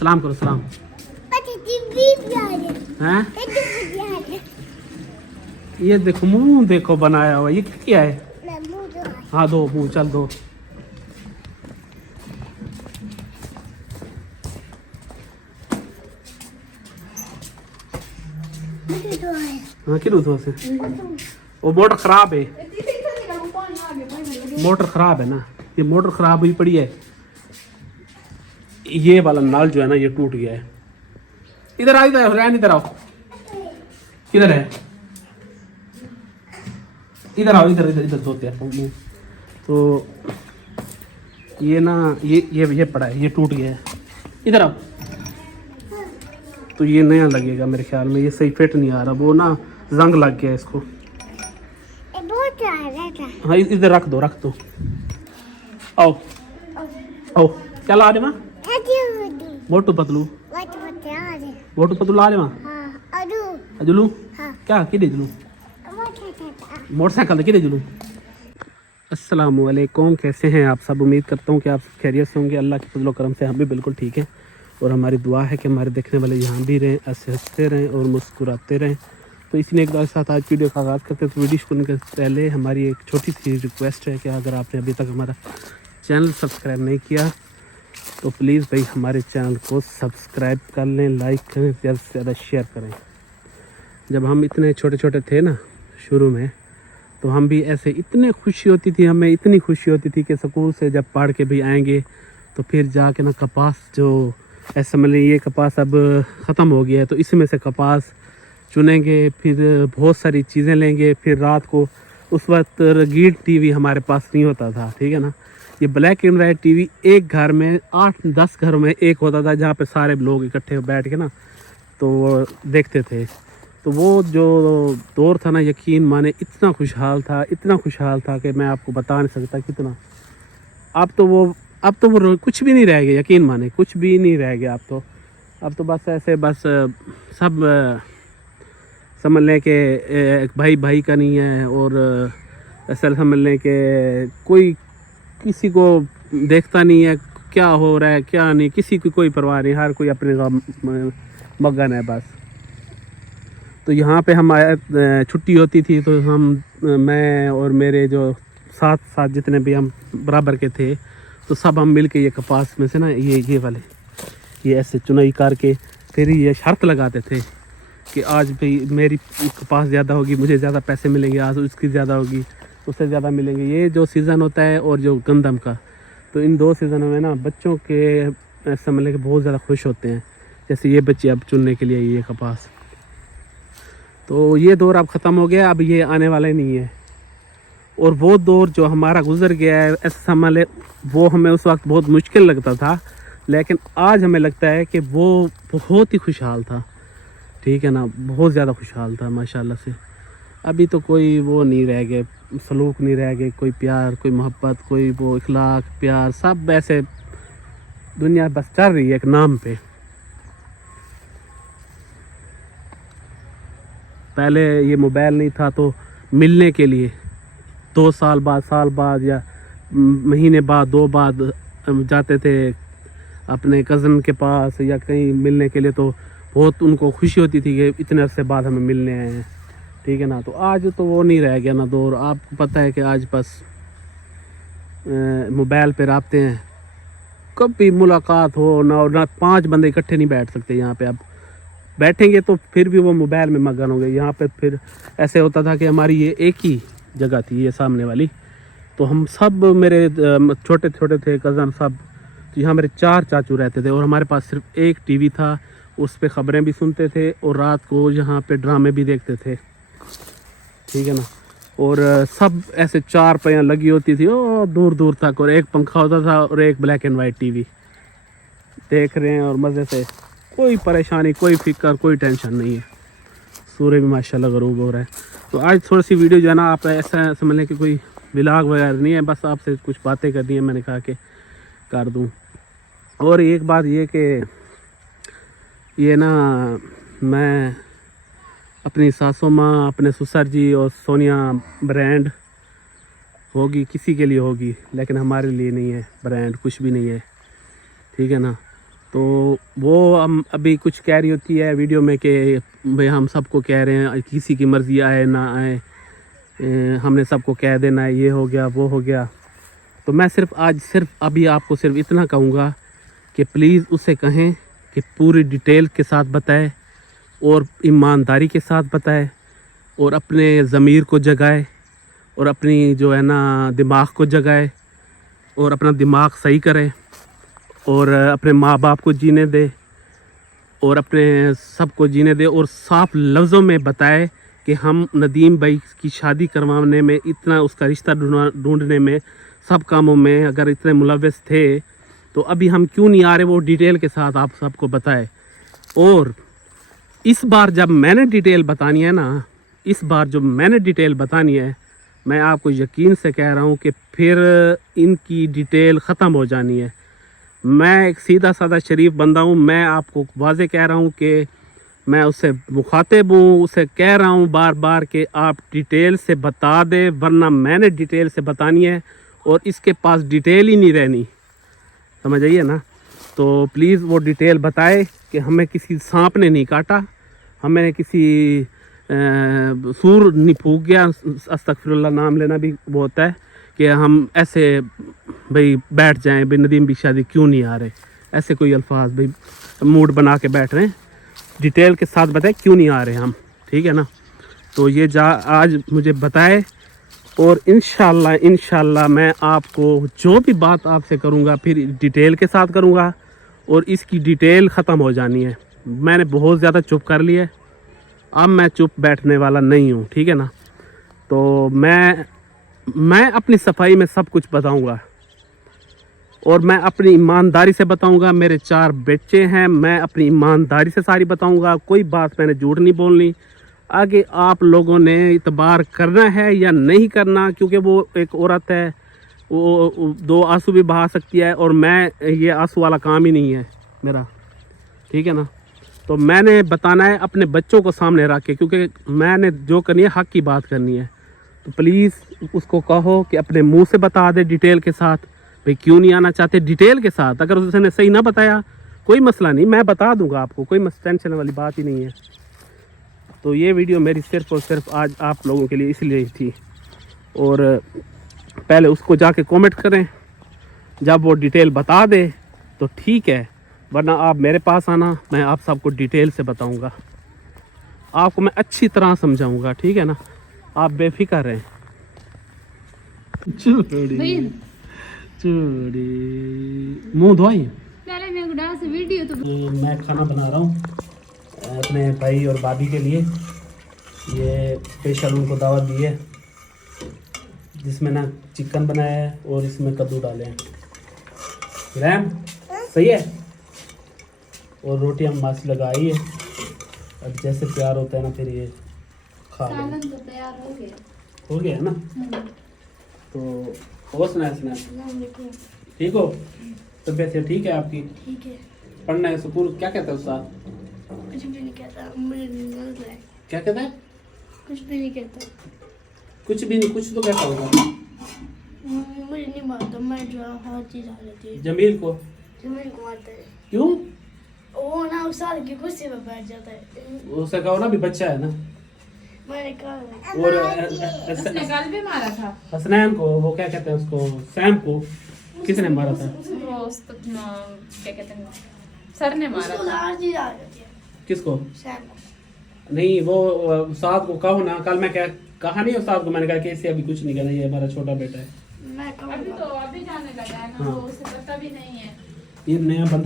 सलाम करो सलाम। हैं? ये देखो मुंह देखो बनाया हुआ, ये क्या है? हाँ दो मुंह, चल दो। हाँ क्यों दो से? वो मोटर खराब है, मोटर खराब है ना, ये मोटर खराब हुई पड़ी है। ये वाला नल जो है ना ये टूट गया है। इधर आ, इधर रैन, इधर आओ। किधर है? इधर आओ, इधर इधर इधर धोते हैं। तो ये ना ये पड़ा है, ये टूट गया है। इधर आओ। तो ये नया लगेगा मेरे ख्याल में, ये सही फिट नहीं आ रहा, वो ना जंग लग गया इसको। हाँ इधर रख दो, रख दो। आओ आओ, क्या ला रहे माँ? मोटू पतलू, मोटू पतलू ला रहे माँ? अजुलू? क्या कि जुलू? मोटरसाइकिल कि जुलू? अस्सलामुअलैकुम, कैसे हैं आप सब? उम्मीद करता हूँ कि आप खैरियत से होंगे। अल्लाह के फजल करम से हम भी बिल्कुल ठीक हैं और हमारी दुआ है कि हमारे देखने वाले यहाँ भी रहें, हंसते रहें और मुस्कुराते रहें। तो इसलिए एक बार साथ आज वीडियो का आगाज़ करते हैं। तो वीडियो शुरू करने से पहले हमारी एक छोटी सी रिक्वेस्ट है कि अगर आपने अभी तक हमारा चैनल सब्सक्राइब नहीं किया तो प्लीज़ भाई हमारे चैनल को सब्सक्राइब कर लें, लाइक करें, ज़्यादा से ज़्यादा शेयर करें। जब हम इतने छोटे छोटे थे ना शुरू में, तो हम भी ऐसे इतने खुशी होती थी, हमें इतनी खुशी होती थी कि स्कूल से जब पढ़ के भी आएंगे तो फिर जाके ना कपास, जो ऐसा मतलब ये कपास अब ख़त्म हो गया है तो इसमें से कपास चुनेंगे, फिर बहुत सारी चीज़ें लेंगे। फिर रात को उस वक्त रंगीन टीवी हमारे पास नहीं होता था, ठीक है ना, ये ब्लैक एंड वाइट टीवी एक घर में 8-10 घरों में एक होता था, जहाँ पे सारे लोग इकट्ठे बैठ के ना तो देखते थे। तो वो जो दौर था ना, यकीन माने इतना खुशहाल था, इतना खुशहाल था कि मैं आपको बता नहीं सकता कितना। अब तो वो कुछ भी नहीं रह गया, यकीन माने कुछ भी नहीं रह गया। अब तो बस ऐसे बस सब समझ लें कि एक भाई भाई का नहीं है, और ऐसा समझ लें कि कोई किसी को देखता नहीं है क्या हो रहा है क्या नहीं, किसी की कोई परवाह नहीं, हर कोई अपने मगन है बस। तो यहाँ पे हम छुट्टी होती थी तो मैं और मेरे जो साथ जितने भी हम बराबर के थे, तो सब हम मिल के ये कपास में से ना ये वाले ये ऐसे चुनाई करके फिर ये शर्त लगाते थे कि आज भाई मेरी कपास ज़्यादा होगी समझे ज़्यादा पैसे मिलेंगे, आज उसकी ज़्यादा होगी उससे ज़्यादा मिलेंगे। ये जो सीज़न होता है और जो गंदम का, तो इन दो सीज़नों में ना बच्चों के समझ लें कि बहुत ज़्यादा खुश होते हैं। जैसे ये बच्चे अब चुनने के लिए ये कपास, तो ये दौर अब ख़त्म हो गया, अब ये आने वाला ही नहीं है। और वो दौर जो हमारा गुजर गया है ऐसा समझ लें, वो हमें उस वक्त बहुत मुश्किल लगता था, लेकिन आज हमें लगता है कि वो बहुत ही खुशहाल था, ठीक है ना, बहुत ज़्यादा खुशहाल था माशाल्लाह से। अभी तो कोई वो नहीं रह गए, सलूक नहीं रह गए, कोई प्यार, कोई मोहब्बत, कोई वो इखलाक प्यार, सब ऐसे दुनिया बस चल रही है एक नाम पे। पहले ये मोबाइल नहीं था तो मिलने के लिए 2 साल बाद, साल बाद या महीने बाद, 2 बाद जाते थे अपने कज़न के पास या कहीं मिलने के लिए, तो बहुत उनको खुशी होती थी कि इतने अरसे बाद हमें मिलने आए हैं, ठीक है ना। तो आज तो वो नहीं रह गया ना दौर, आपको पता है कि आज बस मोबाइल पे रखते हैं, कभी मुलाकात हो ना 5 बंदे इकट्ठे नहीं बैठ सकते यहाँ पे। अब बैठेंगे तो फिर भी वो मोबाइल में मगन होंगे। यहाँ पे फिर ऐसे होता था कि हमारी ये एक ही जगह थी, ये सामने वाली, तो हम सब मेरे छोटे छोटे थे कज़न सब, तो यहाँ मेरे 4 चाचू रहते थे और हमारे पास सिर्फ एक टीवी था, उस पे ख़बरें भी सुनते थे और रात को यहाँ पे ड्रामे भी देखते थे, ठीक है ना। और सब ऐसे 4 पहियाँ लगी होती थी और दूर दूर तक, और एक पंखा होता था और एक ब्लैक एंड वाइट टीवी, देख रहे हैं और मज़े से, कोई परेशानी, कोई फिक्र, कोई टेंशन नहीं है। सूर्य भी माशाल्लाह गरूब हो रहा है। तो आज थोड़ी सी वीडियो जो है ना, आप ऐसा समझ लें कि कोई व्लॉग वगैरह नहीं है, बस आपसे कुछ बातें करनी है, मैंने कहा कि कर दूं। और एक बात ये कि ये ना मैं अपनी सासू माँ, अपने ससुर जी और सोनिया ब्रांड होगी, किसी के लिए होगी, लेकिन हमारे लिए नहीं है ब्रांड, कुछ भी नहीं है, ठीक है ना। तो वो हम अभी कुछ कह रही होती है वीडियो में कि भाई हम सबको कह रहे हैं, किसी की मर्ज़ी आए ना आए, हमने सबको कह देना है, ये हो गया वो हो गया। तो मैं सिर्फ अभी आपको सिर्फ इतना कहूँगा कि प्लीज़ उसे कहें कि पूरी डिटेल के साथ बताए और ईमानदारी के साथ बताए और अपने ज़मीर को जगाए और अपनी जो है ना दिमाग को जगाए और अपना दिमाग सही करे और अपने माँ बाप को जीने दे और अपने सबको जीने दे और साफ लफ्ज़ों में बताए कि हम नदीम भाई की शादी करवाने में इतना, उसका रिश्ता ढूंढने में, सब कामों में अगर इतने मुलव्वस थे तो अभी हम क्यों नहीं आ रहे, वो डिटेल के साथ आप सबको बताए। और इस बार जब मैंने डिटेल बतानी है ना, इस बार जो मैंने डिटेल बतानी है, मैं आपको यकीन से कह रहा हूँ कि फिर इनकी डिटेल ख़त्म हो जानी है। मैं एक सीधा साधा शरीफ बंदा हूँ, मैं आपको वाज़े कह रहा हूँ कि मैं उससे मुखातिब हूँ, उसे कह रहा हूँ बार बार कि आप डिटेल से बता दें, वरना मैंने डिटेल से बतानी है और इसके पास डिटेल ही नहीं रहनी, समझ आइए ना। तो प्लीज़ वो डिटेल बताए कि हमें किसी सांप ने नहीं काटा, हमें किसी सूर नहीं फूक गया, अस्तगफिरुल्लाह नाम लेना भी वो होता है कि हम ऐसे भाई बैठ जाएं, भाई नदीम भी शादी क्यों नहीं आ रहे, ऐसे कोई अल्फाज भाई मूड बना के बैठ रहे हैं। डिटेल के साथ बताए क्यों नहीं आ रहे हम, ठीक है ना। तो ये आज मुझे बताए और इंशाल्लाह मैं आपको जो भी बात आपसे करूँगा फिर डिटेल के साथ करूँगा और इसकी डिटेल ख़त्म हो जानी है। मैंने बहुत ज़्यादा चुप कर लिया है, अब मैं चुप बैठने वाला नहीं हूँ, ठीक है ना। तो मैं अपनी सफाई में सब कुछ बताऊँगा और मैं अपनी ईमानदारी से बताऊँगा। मेरे 4 बच्चे हैं, मैं अपनी ईमानदारी से सारी बताऊँगा, कोई बात मैंने झूठ नहीं बोलनी। आगे आप लोगों ने इतबार करना है या नहीं करना, क्योंकि वो एक औरत है, वो 2 आंसू भी बहा सकती है और मैं, ये आंसू वाला काम ही नहीं है मेरा, ठीक है ना। तो मैंने बताना है अपने बच्चों को सामने रख के, क्योंकि मैंने जो करनी है हक की बात करनी है। तो प्लीज़ उसको कहो कि अपने मुंह से बता दे डिटेल के साथ, भाई क्यों नहीं आना चाहते डिटेल के साथ। अगर उसने सही ना बताया कोई मसला नहीं, मैं बता दूंगा आपको, कोई टेंशन वाली बात ही नहीं है। तो ये वीडियो मेरी सिर्फ़ और सिर्फ आज आप लोगों के लिए इसलिए थी। और पहले उसको जाके कमेंट करें, जब वो डिटेल बता दे तो ठीक है, वरना आप मेरे पास आना, मैं आप सबको डिटेल से बताऊंगा, आपको मैं अच्छी तरह समझाऊंगा, ठीक है ना। आप बेफिक्र रहें। चूड़ी मुँह धोई। मैं खाना बना रहा हूँ अपने भाई और भाभी के लिए, ये स्पेशल उनको दावत दी है, जिसमें ना चिकन बनाया है और इसमें कद्दू डाले हैं। रैम सही है और रोटी हम मासी लगाई है। अब जैसे प्यार होता है ना फिर ये खा लें। तो तैयार हो गया है ना। तो और सुना ठीक हो, तबीयत से ठीक है आपकी? ठीक है। पढ़ना है स्कूल, क्या कहता है उस्ताद? कुछ भी नहीं कहता, मुझे नींद आ रहा है। क्या कहता है? कुछ भी नहीं कहता। कुछ भी नहीं, कुछ तो कहता होगा। मुझे नहीं मारता, मैं जो हर चीज आ जाती है। जमील को मारता है। क्यों? वो ना उस्ताद की कुर्सी पे बैठ जाता है। उसे कहो ना, भी बच्चा है ना। मैंने कहा। और उसने कल भी मारा था हसनैन को, वो क्या कहते हैं उसको, सैम को किसने मारा था? वो क्या कहते हैं, सर ने मारा था। किसको? सैम को। नहीं, वो उस्ताद को कहो ना, कल मैं क्या कहा नहीं उस्ताद को, मैंने कहा कि इसे अभी कुछ नहीं कहना, ये हमारा छोटा बेटा है। मैं अभी जाने लगा है ना, उसे पता भी नहीं है। ये नया